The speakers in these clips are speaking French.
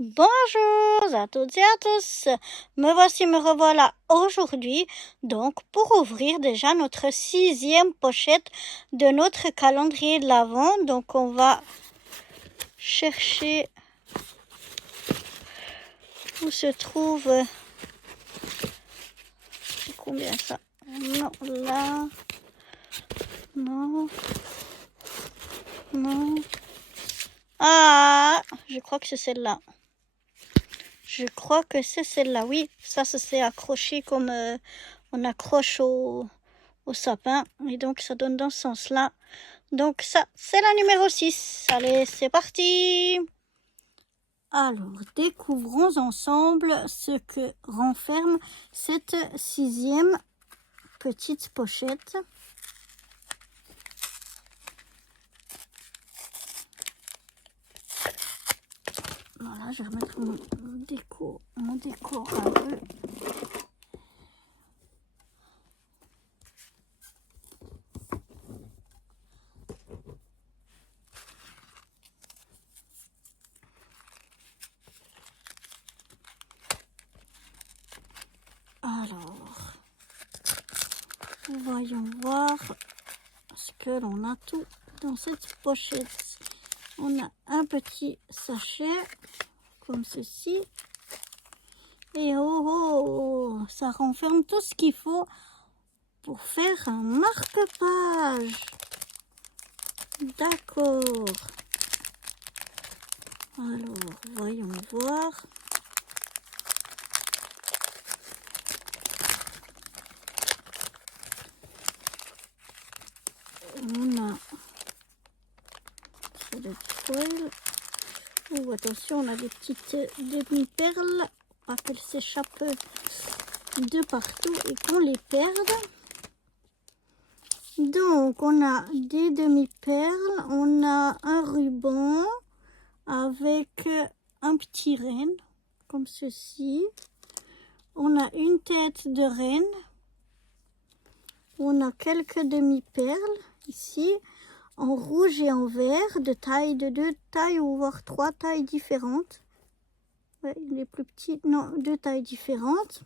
Bonjour à toutes et à tous, me revoilà aujourd'hui donc pour ouvrir déjà notre 6e pochette de notre calendrier de l'Avent. Donc on va chercher où se trouve, c'est combien ça? Non, là, non, non, ah, je crois que c'est celle-là. Je crois que c'est celle-là, oui. Ça s'est accroché comme on accroche au sapin. Et donc, ça donne dans ce sens-là. Donc, ça, c'est la numéro 6. Allez, c'est parti! Alors, découvrons ensemble ce que renferme cette 6e petite pochette. Voilà, je vais remettre mon décor un peu. Alors, voyons voir ce que l'on a tout dans cette pochette. On a un petit sachet comme ceci. Et oh, ça renferme tout ce qu'il faut pour faire un marque-page. D'accord. Alors, voyons voir. On a le foil. Oh, attention, on a des petites demi-perles. Pas qu'elles s'échappent de partout et qu'on les perde. Donc, on a des demi-perles. On a un ruban avec un petit renne, comme ceci. On a une tête de renne. On a quelques demi-perles ici, en rouge et en vert, de taille de 2 tailles ou voire 3 tailles différentes. Ouais, les plus petits, non, 2 tailles différentes.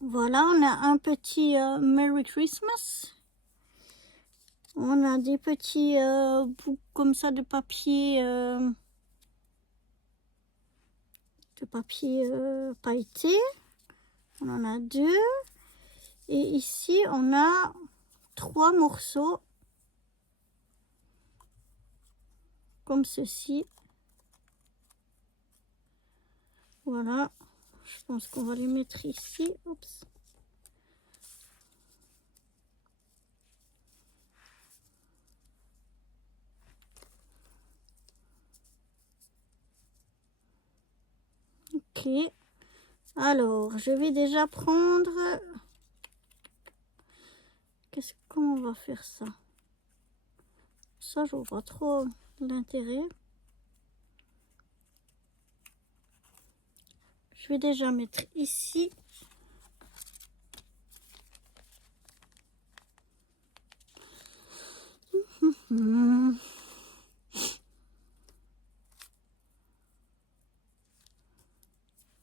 Voilà, on a un petit Merry Christmas. On a des petits bouts comme ça de papier pailleté. On en a 2. Et ici, on a 3 morceaux comme ceci. Voilà, je pense qu'on va les mettre ici. Oups. Ok. Alors, je vais déjà prendre... Comment on va faire ça? Ça, je vois pas trop l'intérêt. Je vais déjà mettre ici.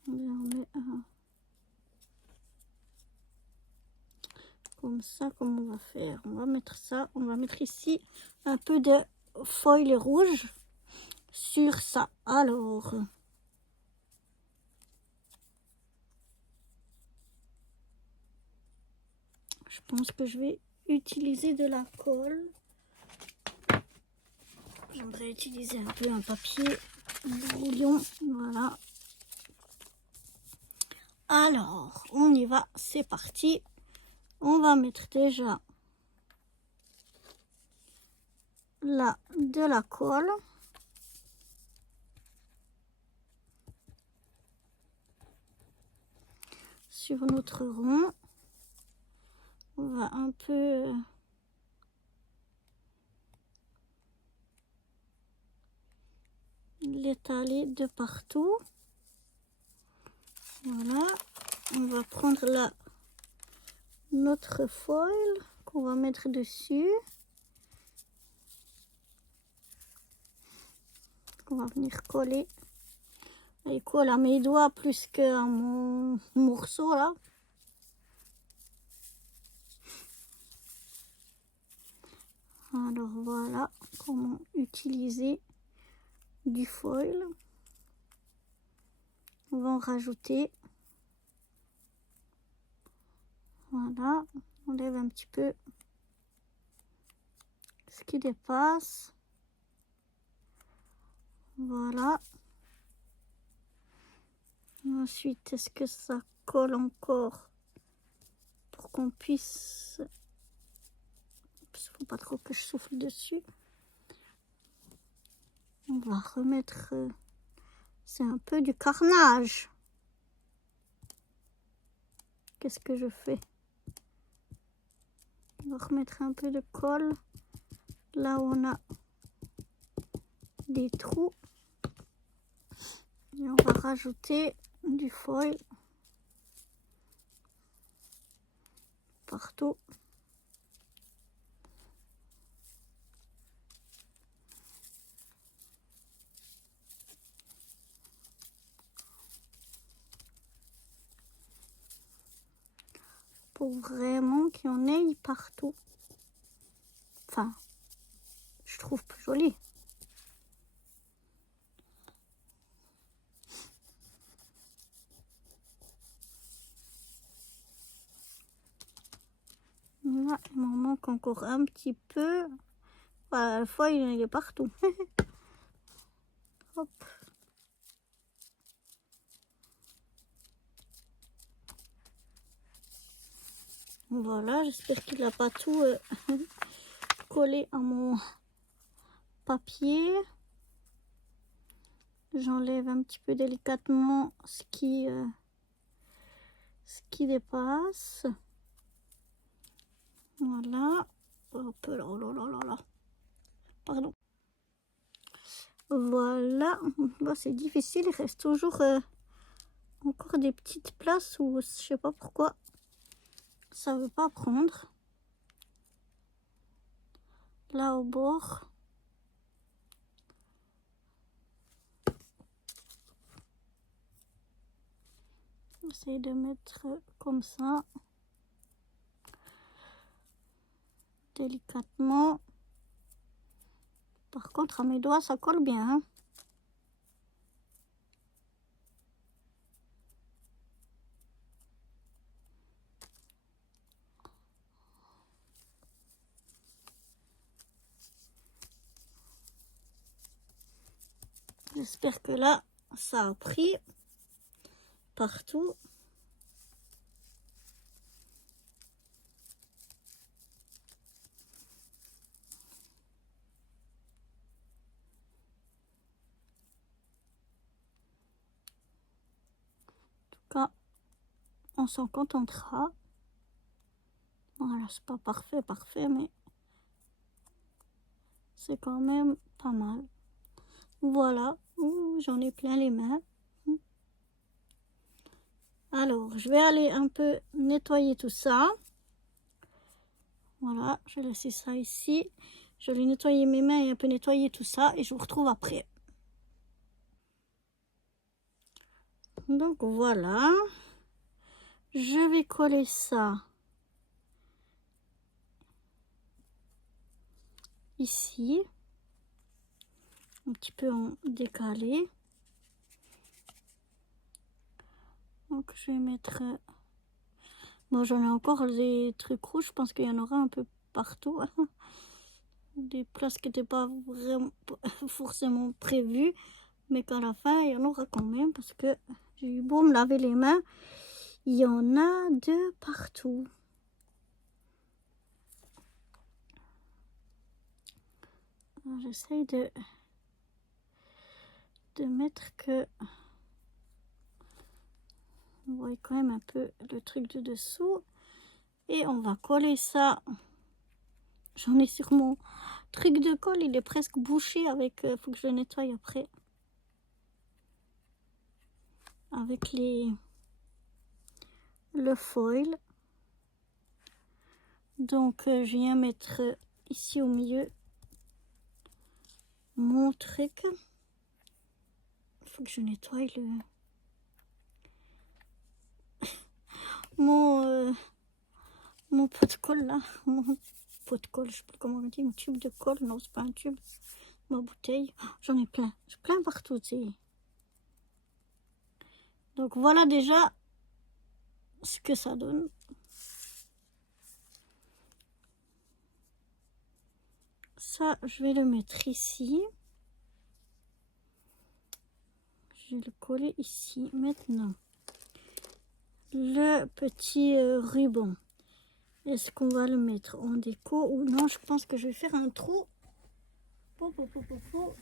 On met un. Comme ça, comment on va faire? On va mettre ça. On va mettre ici un peu de foil rouge sur ça. Alors... je pense que je vais utiliser de la colle. J'aimerais utiliser un peu un papier brouillon. Voilà. Alors, on y va. C'est parti. On va mettre déjà là de la colle. Sur notre rond. On va un peu... l'étaler de partout. Voilà. On va prendre là notre foil qu'on va mettre dessus. On va venir coller Il colle à mes doigts plus qu'à mon morceau là. Alors voilà comment utiliser du foil. On va en rajouter. Voilà, on enlève un petit peu ce qui dépasse. Voilà. Ensuite, est-ce que ça colle encore pour qu'on puisse... Il ne faut pas trop que je souffle dessus. On va remettre... C'est un peu du carnage. Qu'est-ce que je fais? On va remettre un peu de colle là où on a des trous. Et on va rajouter du foil partout. Pour vraiment qu'il y en ait partout. Enfin, je trouve plus joli. Là, il m'en manque encore un petit peu. Voilà, le foil, il est partout. Hop. Voilà, j'espère qu'il n'a pas tout collé à mon papier. J'enlève un petit peu délicatement ce qui dépasse. Voilà. Hop là, oh là là là là. Pardon. Voilà. Bon, c'est difficile, il reste toujours encore des petites places où je sais pas pourquoi ça veut pas prendre. Là au bord. J'essaie de mettre comme ça. Délicatement. Par contre, à mes doigts, ça colle bien. Hein. J'espère que là, ça a pris partout. En tout cas, on s'en contentera. Voilà, c'est pas parfait, mais c'est quand même pas mal. Voilà, j'en ai plein les mains. Alors, je vais aller un peu nettoyer tout ça. Voilà, je vais laisser ça ici. Je vais nettoyer mes mains et un peu nettoyer tout ça et je vous retrouve après. Donc voilà, je vais coller ça ici, un petit peu en décalé. Donc je vais mettre... Bon, j'en ai encore des trucs rouges, je pense qu'il y en aura un peu partout. Des places qui n'étaient pas vraiment forcément prévues, mais qu'à la fin, il y en aura quand même, parce que j'ai eu beau me laver les mains, il y en a de partout. J'essaye de mettre que... Vous voyez quand même un peu le truc de dessous. Et on va coller ça. J'en ai sur mon truc de colle, il est presque bouché avec... faut que je le nettoie après. Avec le foil. Donc je viens mettre ici au milieu mon truc. faut que je nettoie mon pot de colle là. Mon pot de colle, je sais pas comment on dit, un tube de colle. Non, c'est pas un tube. Ma bouteille. J'en ai plein. J'ai plein partout, tu sais. Donc voilà déjà ce que ça donne. Ça, je vais le mettre ici. Je vais le coller ici. Maintenant, le petit ruban. Est-ce qu'on va le mettre en déco ou non? Je pense que je vais faire un trou.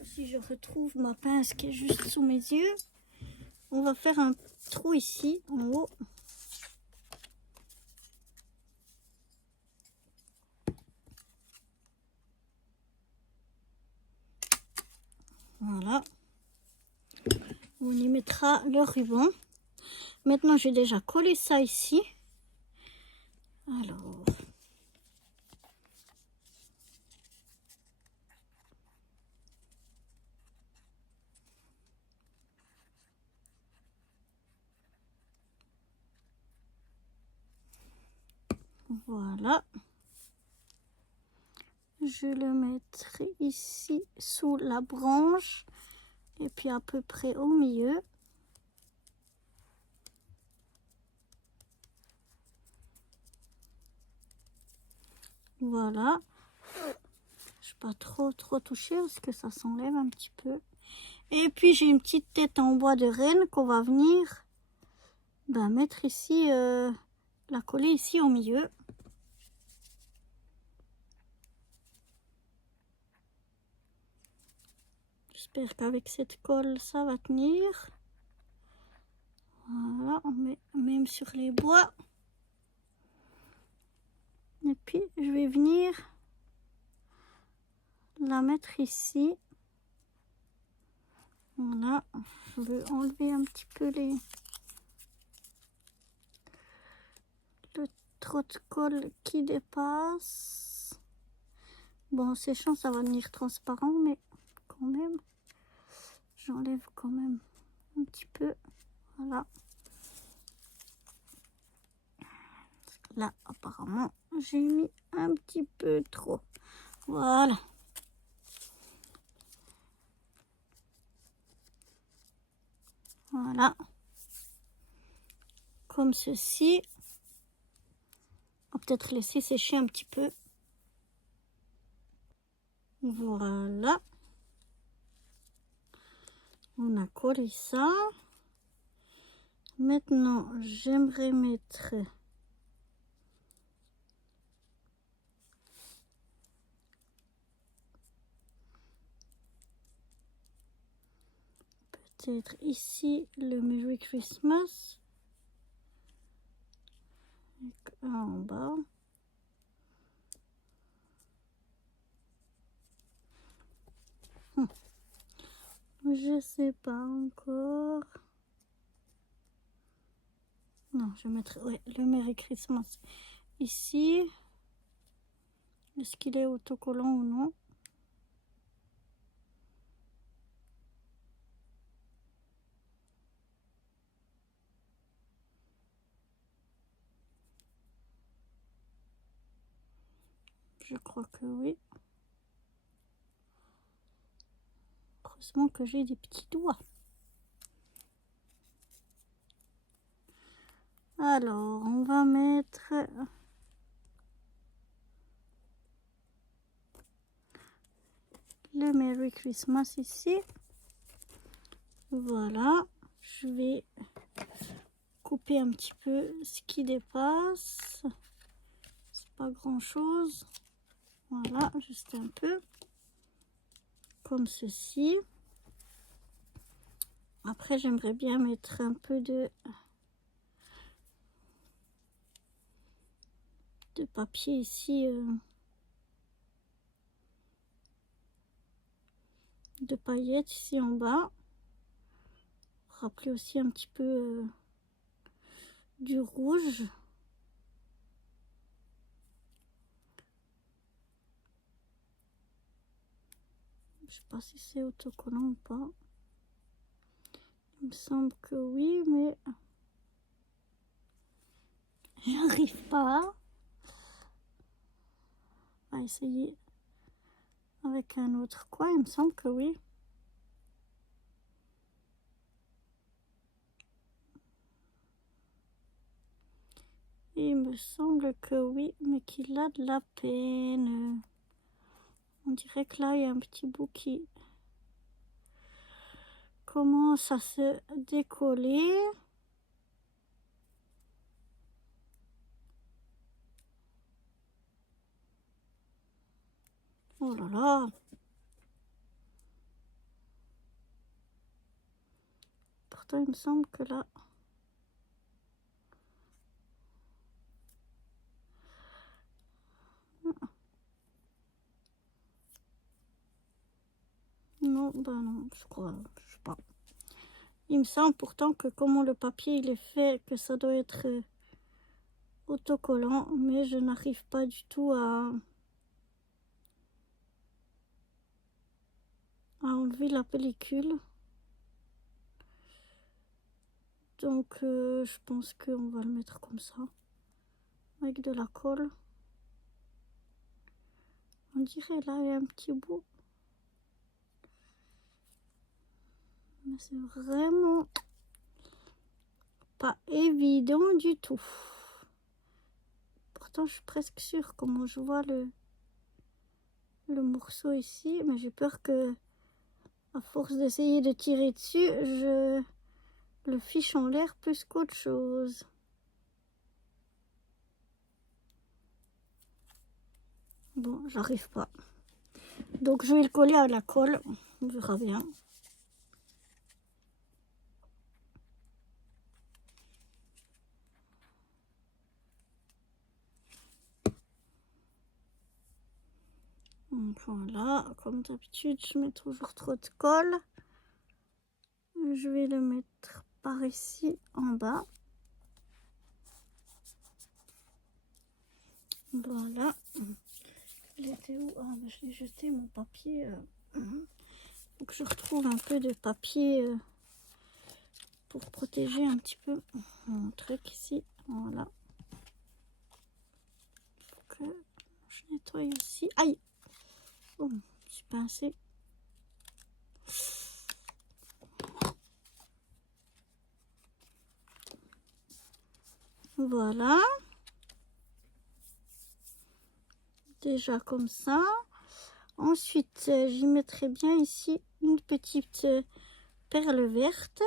Si je retrouve ma pince qui est juste sous mes yeux, on va faire un trou ici en haut. Voilà. On y mettra le ruban. Maintenant, j'ai déjà collé ça ici. Alors, voilà. Je le mettrai ici sous la branche et puis à peu près au milieu. Voilà. Je ne vais pas trop toucher parce que ça s'enlève un petit peu. Et puis j'ai une petite tête en bois de renne qu'on va venir mettre ici, la coller ici au milieu. J'espère qu'avec cette colle ça va tenir. Voilà, on met même sur les bois. Et puis je vais venir la mettre ici. Voilà, je vais enlever un petit peu le trop de colle qui dépasse. Bon, séchant, ça va devenir transparent, mais quand même, j'enlève quand même un petit peu. Voilà. Là, apparemment, j'ai mis un petit peu trop. Voilà. Voilà. Comme ceci. On va peut-être laisser sécher un petit peu. Voilà. On a collé ça. Maintenant, j'aimerais mettre peut-être ici le Merry Christmas. En bas. Je sais pas encore. Non, je mettrai le Merry Christmas ici. Est-ce qu'il est autocollant ou non? Je crois que oui. Heureusement que j'ai des petits doigts. Alors, on va mettre le Merry Christmas ici. Voilà. Je vais couper un petit peu ce qui dépasse. C'est pas grand chose. Voilà, juste un peu. Comme ceci. Après, j'aimerais bien mettre un peu de papier ici. De paillettes ici en bas. Rappeler aussi un petit peu du rouge. Je sais pas si c'est autocollant ou pas. Il me semble que oui, mais j'arrive pas. On va essayer avec un autre coin, il me semble que oui. Il me semble que oui, mais qu'il a de la peine. On dirait que là, il y a un petit bout qui commence à se décoller. Oh là là. Pourtant, il me semble que là... Non, ben non, je crois, je sais pas. Il me semble pourtant que comment le papier il est fait, que ça doit être autocollant, mais je n'arrive pas du tout à enlever la pellicule. Donc je pense qu'on va le mettre comme ça, avec de la colle. On dirait là, il y a un petit bout. Mais c'est vraiment pas évident du tout. Pourtant, je suis presque sûre comment je vois le morceau ici, mais j'ai peur que, à force d'essayer de tirer dessus, je le fiche en l'air plus qu'autre chose. Bon, j'arrive pas. Donc, je vais le coller à la colle. On verra bien. Donc voilà, comme d'habitude, je mets toujours trop de colle. Je vais le mettre par ici en bas. Voilà. Il était où? Ah, ben, je l'ai jeté mon papier. Faut que je retrouve un peu de papier pour protéger un petit peu mon truc ici. Voilà. Faut que je nettoie aussi. Aïe! Oh, je suis pincée. Voilà. Déjà comme ça. Ensuite, j'y mettrai bien ici une petite perle verte.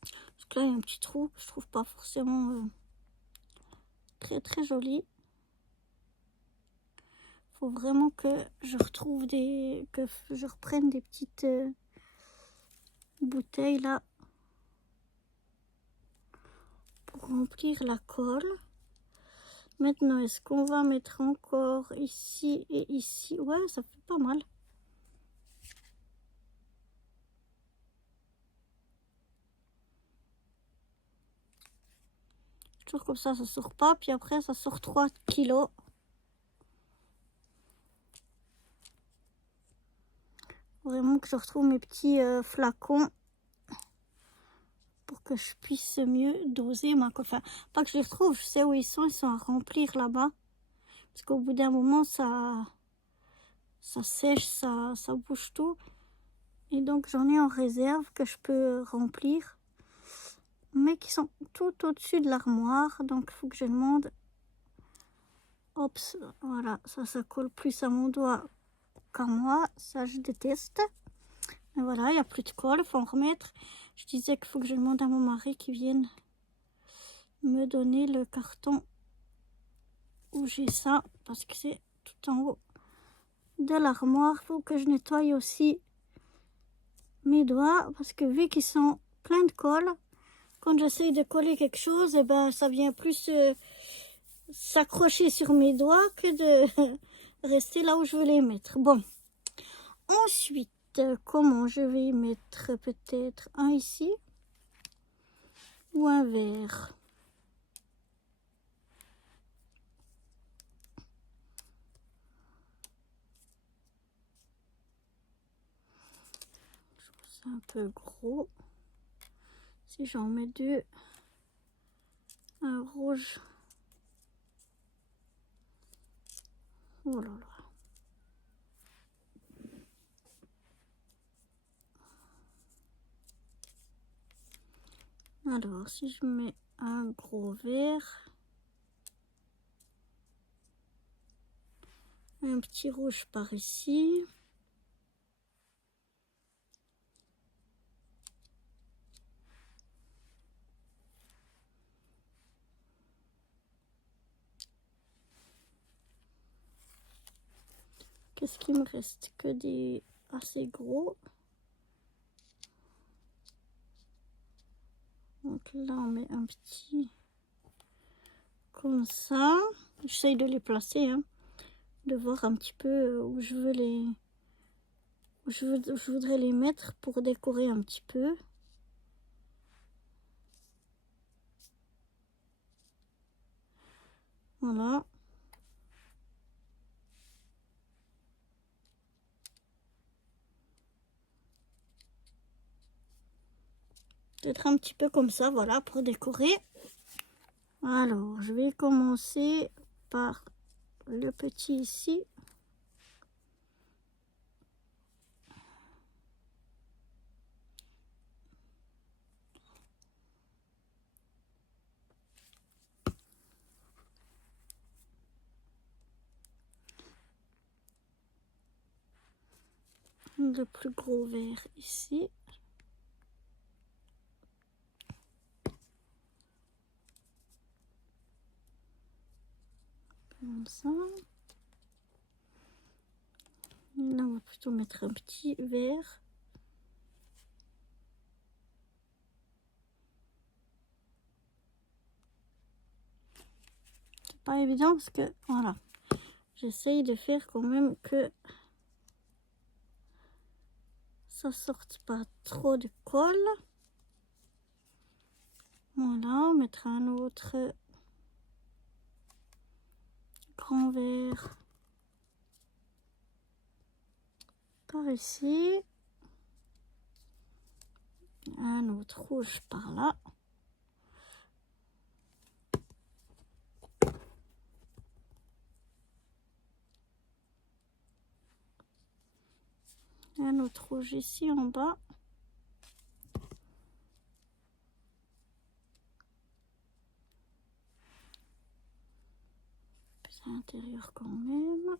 Parce que là, il y a un petit trou que je trouve pas forcément très très joli. Faut vraiment que je retrouve que je reprenne des petites bouteilles là pour remplir la colle. Maintenant, est-ce qu'on va mettre encore ici et ici? Ouais, ça fait pas mal. Toujours comme ça sort pas. Puis après, ça sort 3 kilos. Vraiment que je retrouve mes petits flacons pour que je puisse mieux doser ma colle. Enfin, pas que je les retrouve, je sais où ils sont à remplir là-bas. Parce qu'au bout d'un moment, ça sèche, ça bouge tout. Et donc, j'en ai en réserve que je peux remplir. Mais qui sont tout au-dessus de l'armoire. Donc, il faut que je demande. Hop, voilà, ça colle plus à mon doigt qu'à moi. Ça, je déteste. Mais voilà, il n'y a plus de colle, il faut en remettre. Je disais qu'il faut que je demande à mon mari qui vienne me donner le carton où j'ai ça. Parce que c'est tout en haut de l'armoire. Il faut que je nettoie aussi mes doigts. Parce que vu qu'ils sont pleins de colle, quand j'essaye de coller quelque chose, et ben, ça vient plus s'accrocher sur mes doigts que de rester là où je veux les mettre. Bon, ensuite, comment je vais mettre peut-être un ici ou un vert. C'est un peu gros. Si j'en mets deux, un rouge. Oh là là. Alors, si je mets un gros vert, un petit rouge par ici. Qu'est-ce qu'il me reste? Que des assez gros. Donc là, on met un petit comme ça. J'essaye de les placer, hein, de voir un petit peu où je veux les... où je voudrais les mettre pour décorer un petit peu. Voilà. Peut-être un petit peu comme ça, voilà, pour décorer. Alors, je vais commencer par le petit ici. Le plus gros vert ici. Comme ça. Et là, on va plutôt mettre un petit vert. C'est pas évident parce que, voilà, j'essaye de faire quand même que ça sorte pas trop de colle. Voilà, on mettra un autre grand vert par ici. Un autre rouge par là. Un autre rouge ici en bas. Plus à l'intérieur quand même.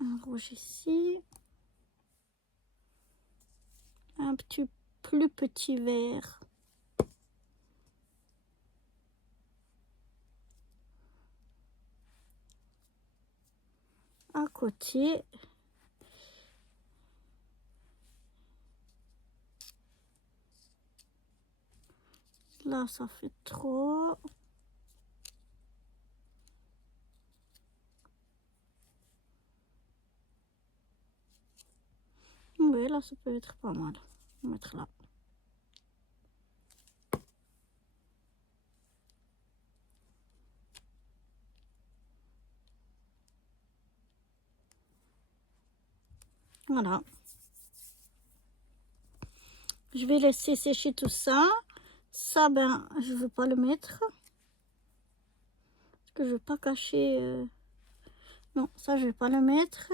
Un rouge ici. Un petit plus petit vert. À côté. Là, ça fait trop. Oui, là, ça peut être pas mal. On va mettre là. Voilà. Je vais laisser sécher tout ça. Ça, ben, je ne veux pas le mettre. Parce que je ne veux pas cacher... Non, ça, je ne vais pas le mettre.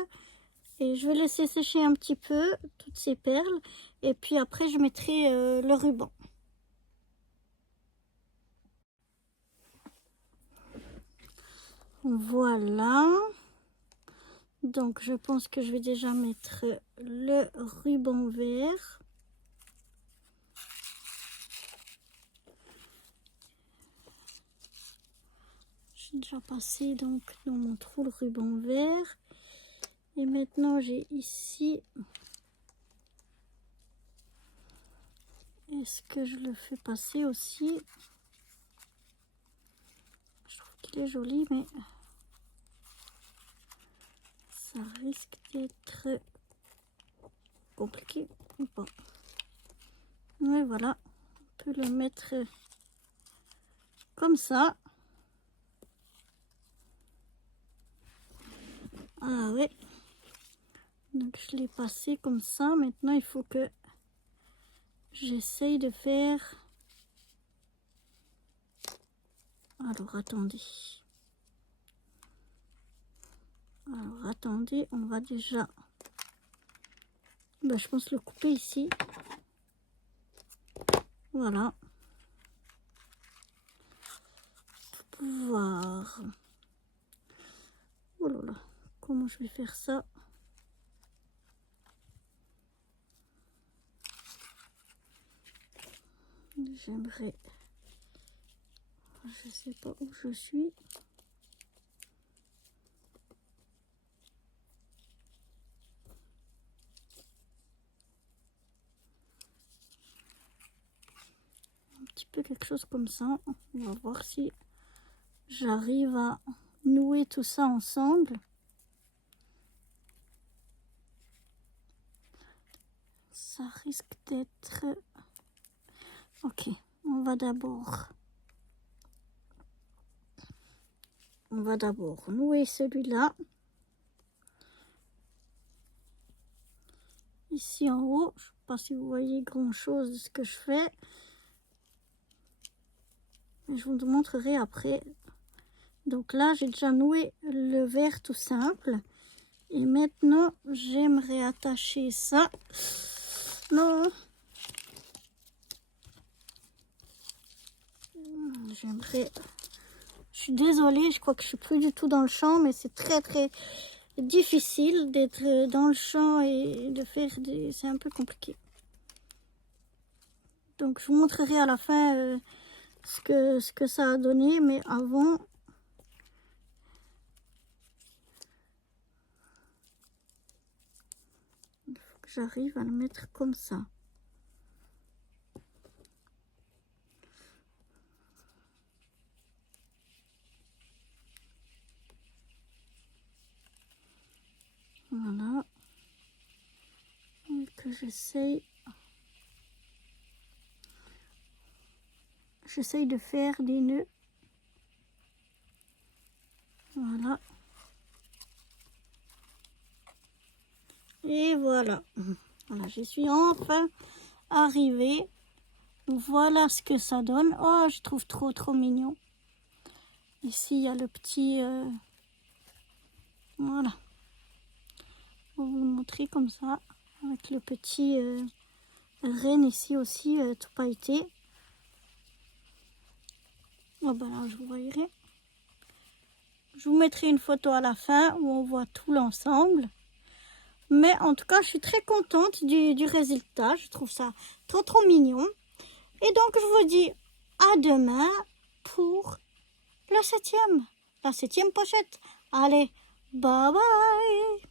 Et je vais laisser sécher un petit peu toutes ces perles. Et puis après, je mettrai le ruban. Voilà. Donc, je pense que je vais déjà mettre le ruban vert. J'ai déjà passé donc dans mon trou le ruban vert. Et maintenant, j'ai ici... Est-ce que je le fais passer aussi? Je trouve qu'il est joli, mais ça risque d'être compliqué ou pas. Mais voilà, on peut le mettre comme ça. Ah oui. Donc je l'ai passé comme ça. Maintenant il faut que j'essaye de faire... Alors attendez. Alors attendez, on va déjà... je pense le couper ici. Voilà. Pour pouvoir... Oh là là, comment je vais faire ça? J'aimerais... Je sais pas où je suis. Un petit peu quelque chose comme ça. On va voir si j'arrive à nouer tout ça ensemble. Ça risque d'être... Ok, on va d'abord nouer celui-là. Ici en haut, je ne sais pas si vous voyez grand chose de ce que je fais. Je vous montrerai après. Donc là, j'ai déjà noué le verre tout simple. Et maintenant, j'aimerais attacher ça. Non. J'aimerais... Je suis désolée, je crois que je suis plus du tout dans le champ, mais c'est très difficile d'être dans le champ et de faire des... C'est un peu compliqué. Donc je vous montrerai à la fin ce que ça a donné, mais avant... Il faut que j'arrive à le mettre comme ça. Voilà. Et que j'essaye de faire des nœuds. Voilà. Et voilà. Voilà, je suis enfin arrivée. Voilà ce que ça donne. Oh, je trouve trop mignon. Ici, il y a le petit... Voilà. On va vous montrer comme ça. Avec le petit renne ici aussi, tout pailleté. Oh, ben là, je vous verrai. Je vous mettrai une photo à la fin où on voit tout l'ensemble. Mais en tout cas, je suis très contente du résultat. Je trouve ça trop mignon. Et donc, je vous dis à demain pour la 7e pochette. Allez, bye bye!